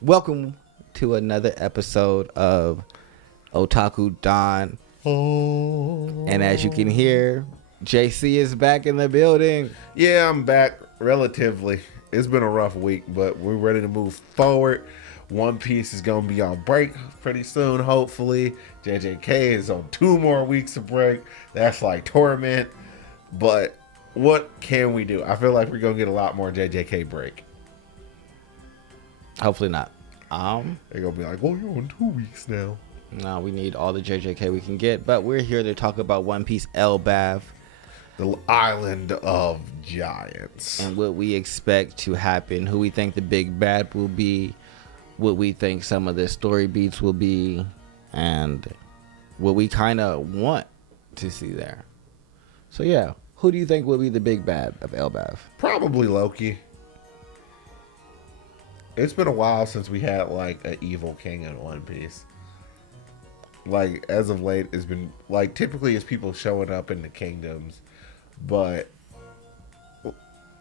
Welcome to another episode of Otaku Don. And as you can hear, JC is back in the building. Yeah, I'm back relatively. It's been a rough week, but we're ready to move forward. One Piece is going to be on break pretty soon, hopefully. JJK is on 2 more weeks of break. That's like torment. But what can we do? I feel like we're going to get a lot more JJK break. Hopefully not. They're going to be like, well, you're on 2 weeks now. No, we need all the JJK we can get. But we're here to talk about One Piece Elbaf. The island of giants. And what we expect to happen. Who we think the big bad will be. What we think some of the story beats will be. And what we kind of want to see there. So yeah, who do you think will be the big bad of Elbaf? Probably Loki. It's been a while since we had like an evil king in One Piece. Like as of late, it's been like typically it's people showing up in the kingdoms, but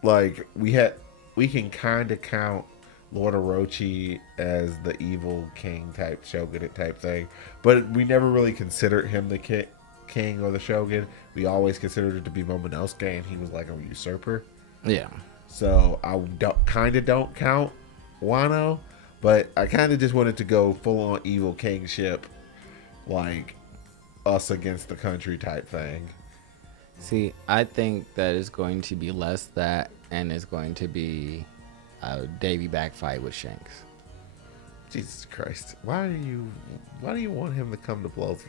like we can kind of count Lord Orochi as the evil king type shogun type thing, but we never really considered him the king or the shogun. We always considered it to be Momonosuke, and he was like a usurper. Yeah. So I don't count Wano, but I kind of just wanted to go full on evil kingship, like us against the country type thing. See, I think that it's going to be less that, and it's going to be a Davy back fight with Shanks. Jesus Christ! Why do you want him to come to blows?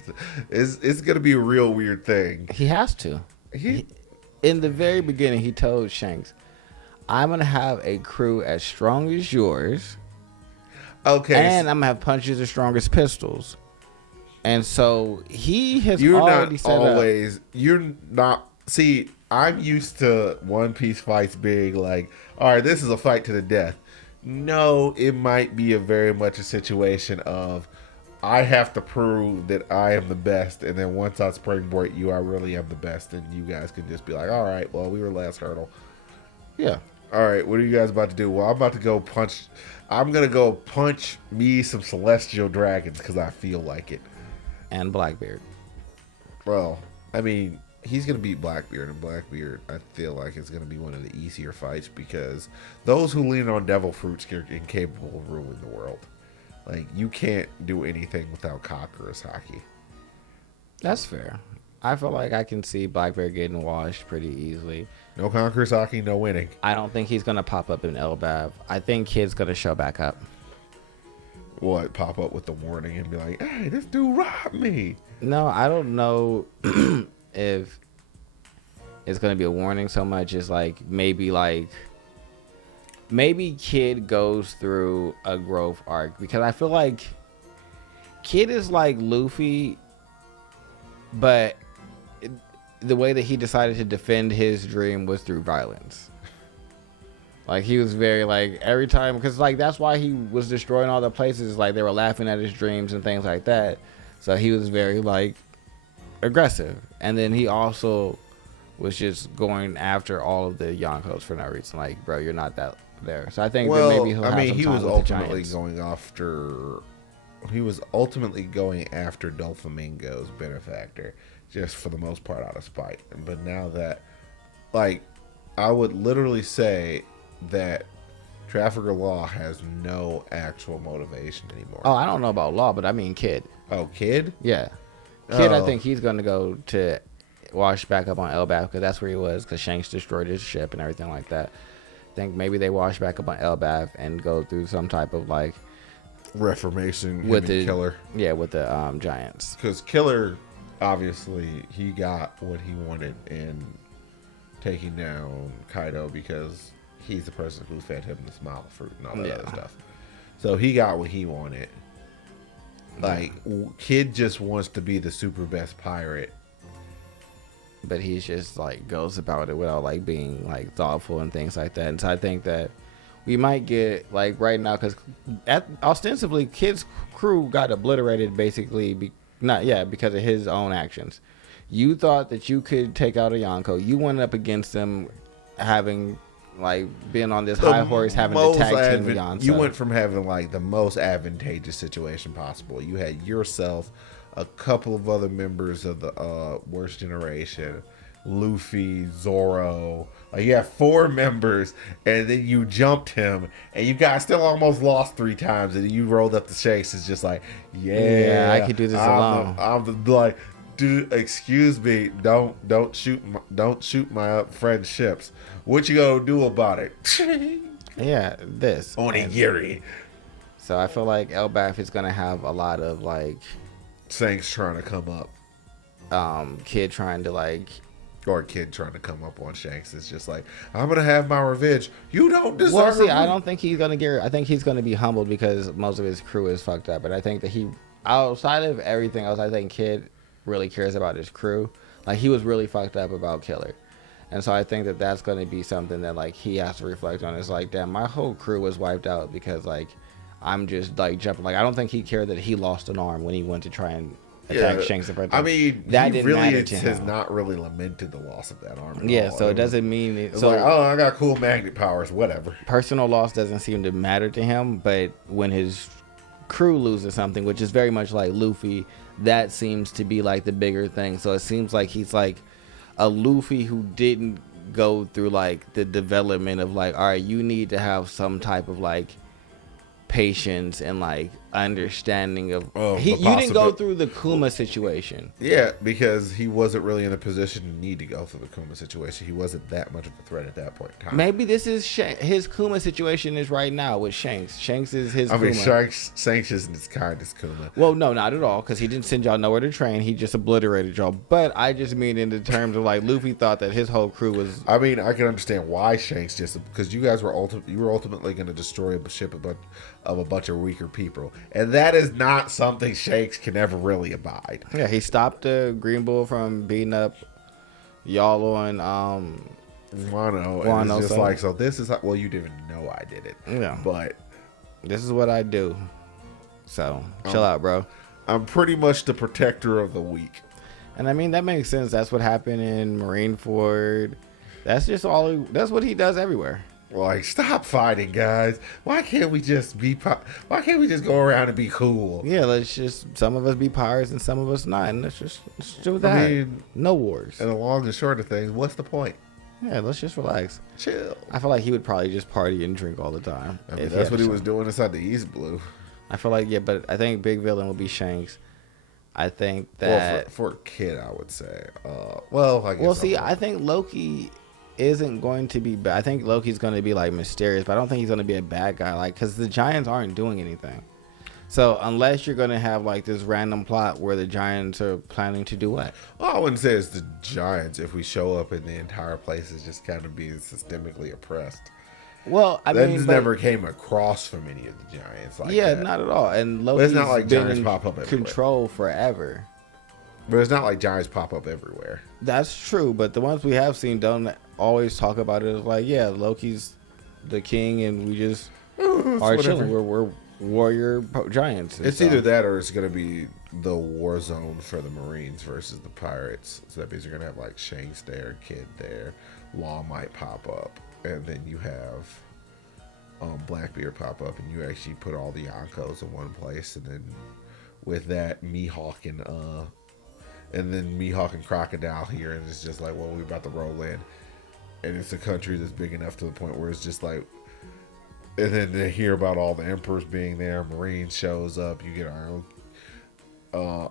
It's gonna be a real weird thing. He has to. In the very beginning, he told Shanks, I'm going to have a crew as strong as yours. Okay. And I'm going to have punches as strong as pistols. And so he has You're already not set always. up. You're not. See, I'm used to One Piece fights being like, all right, this is a fight to the death. No, it might be very much a situation of I have to prove that I am the best, and then once I springboard you, I really am the best, and you guys can just be like, all right, well, we were last hurdle. Yeah. All right, what are you guys about to do? Well, I'm about to go punch. I'm gonna go punch me some celestial dragons because I feel like it. And Blackbeard. Well, I mean, he's gonna beat Blackbeard, and Blackbeard, I feel like it's gonna be one of the easier fights because those who lean on devil fruits are incapable of ruling the world. Like, you can't do anything without Kakuru's haki. That's fair. I feel like I can see Blackbeard getting washed pretty easily. No Kakuru's haki, no winning. I don't think he's going to pop up in Elbaf. I think Kid's going to show back up. What, pop up with the warning and be like, hey, this dude robbed me. No, I don't know if it's going to be a warning so much as maybe Kid goes through a growth arc, because I feel like Kid is like Luffy, but the way that he decided to defend his dream was through violence. Like, he was very every time, because that's why he was destroying all the places. They were laughing at his dreams and things like that. So he was very aggressive, and then he also was just going after all of the Yonkos for no reason. Bro, you're not that there. So I think that maybe he'll have some he time was with ultimately the going after. He was ultimately going after Doflamingo's benefactor, just for the most part out of spite. But now that, I would literally say that Trafficker Law has no actual motivation anymore. Oh, I don't know about Law, but I mean Kid. Oh, Kid? Yeah. Kid, I think he's going to go to wash back up on Elbaf, because that's where he was, because Shanks destroyed his ship and everything like that. I think maybe they wash back up on Elbaf and go through some type of reformation with the Killer. Yeah, with the giants. Because Killer, obviously, he got what he wanted in taking down Kaido, because he's the person who fed him the smile fruit and all that other stuff. So he got what he wanted. Kid just wants to be the super best pirate. But he's just goes about it without being thoughtful and things like that. And so I think that we might get right now, because ostensibly Kid's crew got obliterated basically because of his own actions. You thought that you could take out a Yonko. You went up against them having like being on this high horse, having to tag team Beyonce. You went from having like the most advantageous situation possible. You had yourself, a couple of other members of the worst generation, Luffy, Zoro. Like you have 4 members, and then you jumped him, and you guys still almost lost 3 times, and you rolled up the Shanks. It's just like, yeah, I could do this alone. I'm like, dude, excuse me, don't shoot my friendships. What you gonna do about it? Yeah, this onigiri. So I feel like Elbaf is gonna have a lot of like Shanks trying to come up, kid trying to like. Or a kid trying to come up on Shanks. It's just like, I'm gonna have my revenge. You don't deserve. Well, see, I don't think he's gonna get. I think he's gonna be humbled because most of his crew is fucked up. But I think that he, outside of everything else, I think Kid really cares about his crew. Like he was really fucked up about Killer, and so I think that that's gonna be something that like he has to reflect on. It's like, damn, my whole crew was wiped out because like I'm just like jumping. Like I don't think he cared that he lost an arm when he went to try and attack Shanks in front of him. I mean, that he didn't matter really to has him. not really lamented the loss of that arm at Yeah, all. so it doesn't mean it's so like, oh, I got cool magnet powers, whatever. Personal loss doesn't seem to matter to him, but when his crew loses something, which is very much like Luffy, that seems to be like the bigger thing. So it seems like he's like a Luffy who didn't go through like the development of like, all right, you need to have some type of like patience and like understanding of you didn't go through the Kuma situation. Yeah, because he wasn't really in a position to need to go through the Kuma situation. He wasn't that much of a threat at that point in time. Maybe this is his Kuma situation is right now with Shanks. Shanks is his Kuma. Shanks isn't as kind as Kuma. Well, no, not at all, because he didn't send y'all nowhere to train. He just obliterated y'all. But I just mean in the terms of like Luffy thought that his whole crew was. I mean, I can understand why Shanks just because you guys were ultimately going to destroy a ship of a bunch of weaker people, and that is not something Shanks can ever really abide. Yeah, he stopped the Green Bull from beating up y'all on Wano, and it's just like, so this is how, well, you didn't know I did it. Yeah, but this is what I do. So chill out, bro. I'm pretty much the protector of the weak, and I mean that makes sense. That's what happened in Marineford. That's just all. That's what he does everywhere. Like, stop fighting, guys. Why can't we just go around and be cool? Yeah, let's just, some of us be pirates and some of us not, and let's do that. I mean, no wars. And the long and short of things, what's the point? Yeah, let's just relax. Chill. I feel like he would probably just party and drink all the time. I mean, that's what he was doing inside the East Blue. I feel like, yeah, but I think big villain will be Shanks. I think that... Well, for a kid, I would say. Well, I guess... Well, see, I think Loki isn't going to be bad. I think Loki's going to be like mysterious, but I don't think he's going to be a bad guy, like, because the Giants aren't doing anything. So unless you're going to have like this random plot where the Giants are planning to do what? Well, I wouldn't say it's the Giants if we show up and the entire place is just kind of being systemically oppressed. Well, I mean, never came across from any of the Giants like that. Not at all. And Loki's not like been Giants in pop up control forever. But it's not like Giants pop up everywhere. That's true, but the ones we have seen don't always talk about it as like, yeah, Loki's the king and we just are chilling. We're warrior giants. It's either that or it's going to be the war zone for the Marines versus the pirates. So that means you're going to have like Shanks there, Kid there, Law might pop up, and then you have Blackbeard pop up, and you actually put all the Yonkos in one place, and then with that, Mihawk and Crocodile here, and it's just like, well, we're about to roll in, and it's a country that's big enough to the point where it's just like, and then they hear about all the emperors being there, Marine shows up, you get our own,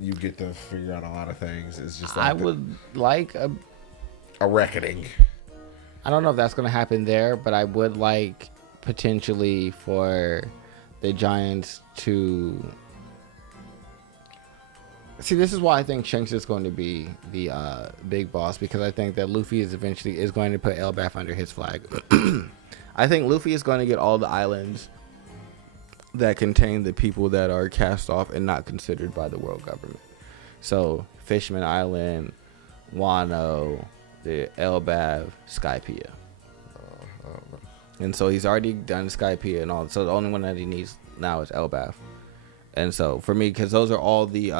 you get to figure out a lot of things. It's just like I would like a reckoning. I don't know if that's going to happen there, but I would like potentially for the Giants to... See, this is why I think Shanks is going to be the big boss, because I think that Luffy is going to put Elbaf under his flag. I think Luffy is going to get all the islands that contain the people that are cast off and not considered by the world government. So, Fishman Island, Wano, the Elbaf, Skypiea. And so he's already done Skypiea and all. So the only one that he needs now is Elbaf. And so for me, because those are all the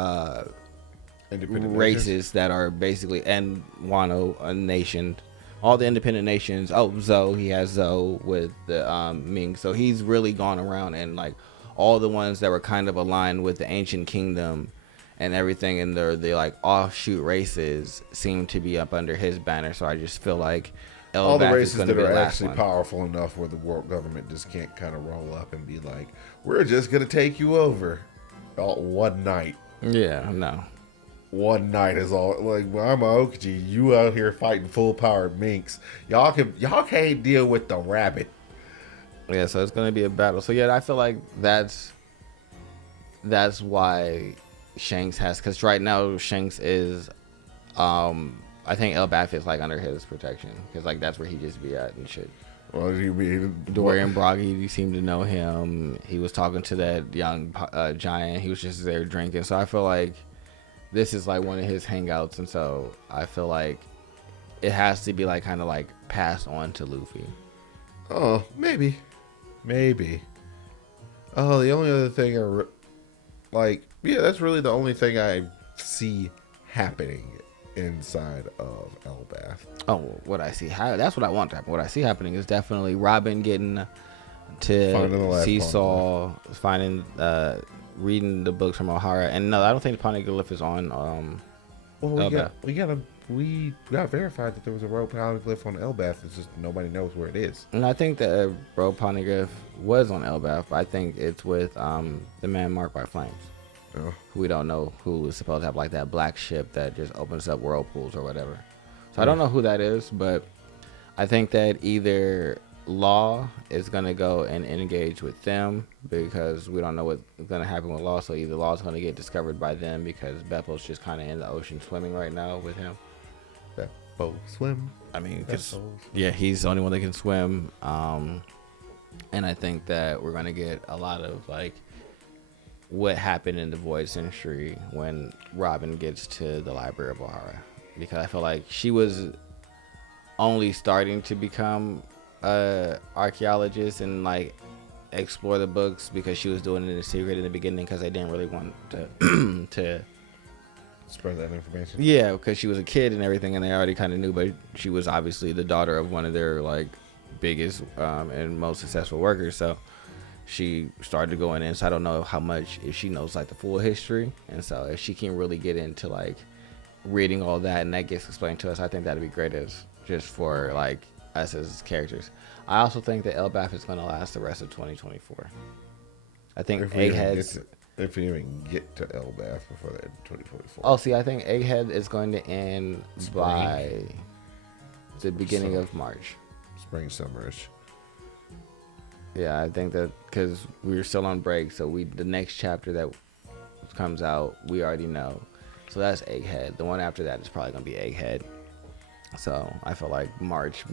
races that are basically, and Wano, a nation, all the independent nations. Oh, Zoe, he has Zoe with the Ming. So he's really gone around and like all the ones that were kind of aligned with the ancient kingdom and everything, and the like offshoot races seem to be up under his banner. So I just feel like All the Elbaf is races going to that be are the last actually one. powerful enough where the world government just can't kind of roll up and be like, we're just going to take you over. All, one night. Yeah, no. One night is all. Like, well, I'm a Okiji. You out here fighting full powered minks. Y'all can't deal with the rabbit. Yeah, so it's going to be a battle. So yeah, I feel like that's why Shanks has, because right now Shanks is I think Elbaf is like under his protection because like that's where he just be at and shit. Well, you mean Dorian Broggy, you seem to know him. He was talking to that young giant. He was just there drinking. So I feel like this is like one of his hangouts, and so I feel like it has to be like kind of like passed on to Luffy. Oh, maybe. Oh, the only other thing that's really the only thing I see happening inside of Elbaf. Oh, what I see, that's what I want to happen. What I see happening is definitely Robin getting to Seesaw, finding, reading the books from O'Hara, and no, I don't think the Poneglyph is on. Well, we got verified that there was a rope poneglyph on Elbaf. It's just nobody knows where it is. And I think the rope Poneglyph was on Elbaf. But I think it's with the man marked by flames. Oh. We don't know who is supposed to have like that black ship that just opens up whirlpools or whatever. So I don't know who that is, but I think that either Law is gonna go and engage with them because we don't know what's gonna happen with Law. So either Law is gonna get discovered by them because Beppo's just kind of in the ocean swimming right now with him. Beppo swim. I mean, yeah, he's the only one that can swim. And I think that we're gonna get a lot of like what happened in the Void Century when Robin gets to the Library of O'Hara, because I feel like she was only starting to become a archaeologist and like explore the books because she was doing it in secret in the beginning because they didn't really want to to spread that information. Yeah, because she was a kid and everything, and they already kind of knew. But she was obviously the daughter of one of their like biggest and most successful workers, so she started to go in. So I don't know how much if she knows like the full history, and so if she can really get into like reading all that and that gets explained to us, I think that'd be great as just for like us as characters. I also think that Elbaf is going to last the rest of 2024. I think Egghead's. If we even get to Elbaf before the end of 2024. Oh, see, I think Egghead is going to end by the beginning of March. Spring, summerish. Yeah, I think that because we're still on break, so the next chapter that comes out, we already know. So that's Egghead. The one after that is probably going to be Egghead. So I feel like March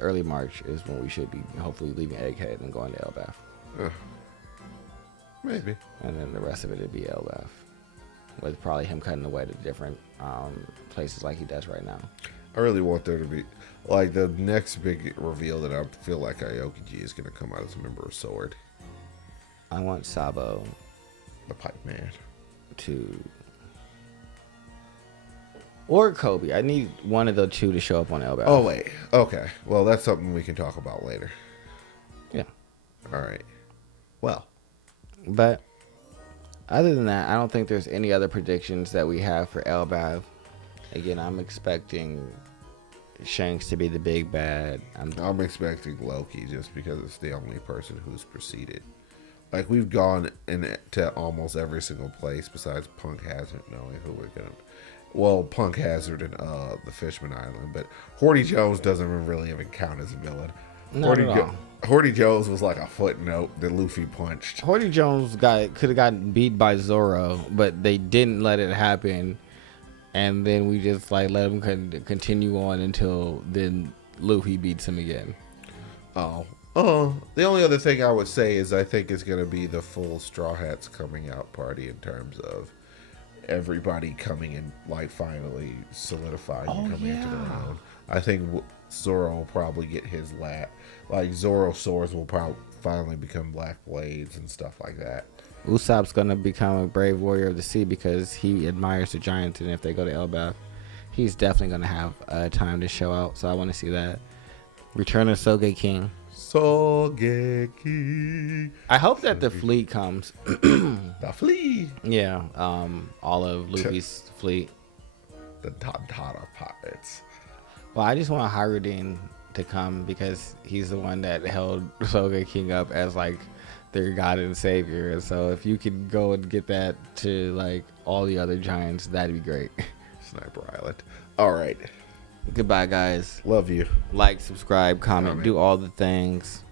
early March is when we should be hopefully leaving Egghead and going to Elbaf. Maybe. And then the rest of it would be Elbaf, with probably him cutting away to different places like he does right now. I really want there to be like the next big reveal that I feel like Aokiji is going to come out as a member of Sword. I want Sabo, the Pipe Man, or Kobe. I need one of the two to show up on Elbaf. Oh wait, okay. Well, that's something we can talk about later. Yeah. All right. Well. But other than that, I don't think there's any other predictions that we have for Elbaf. Again, I'm expecting Shanks to be the big bad. I'm expecting Loki just because it's the only person who's proceeded. Like, we've gone into almost every single place besides Punk Hazard knowing who we're going to... Well, Punk Hazard and the Fishman Island, but Horty Jones doesn't really even count as a villain. Horty Jones was like a footnote that Luffy punched. Horty Jones could have gotten beat by Zoro, but they didn't let it happen, and then we just like let him continue on until then Luffy beats him again. The only other thing I would say is I think it's going to be the full Straw Hats coming out party in terms of everybody coming in, like finally solidifying and coming into their own. I think Zoro will probably get his like Zoro swords will probably finally become black blades and stuff like that. Usopp's gonna become a brave warrior of the sea because he admires the giants, and if they go to Elbaf, he's definitely gonna have time to show out. So I want to see that. Return of Sogeking. Sogeki. I hope that the fleet comes. The fleet. Yeah, all of Luffy's fleet. The Tantara pirates. Well, I just want Harudin to come because he's the one that held Sogeking up as like their god and savior. And so if you can go and get that to like all the other giants, that'd be great. Sniper Island. All right. Goodbye, guys. Love you. Like, subscribe, comment, do all the things.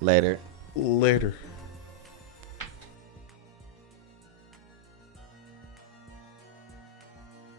Later. Later.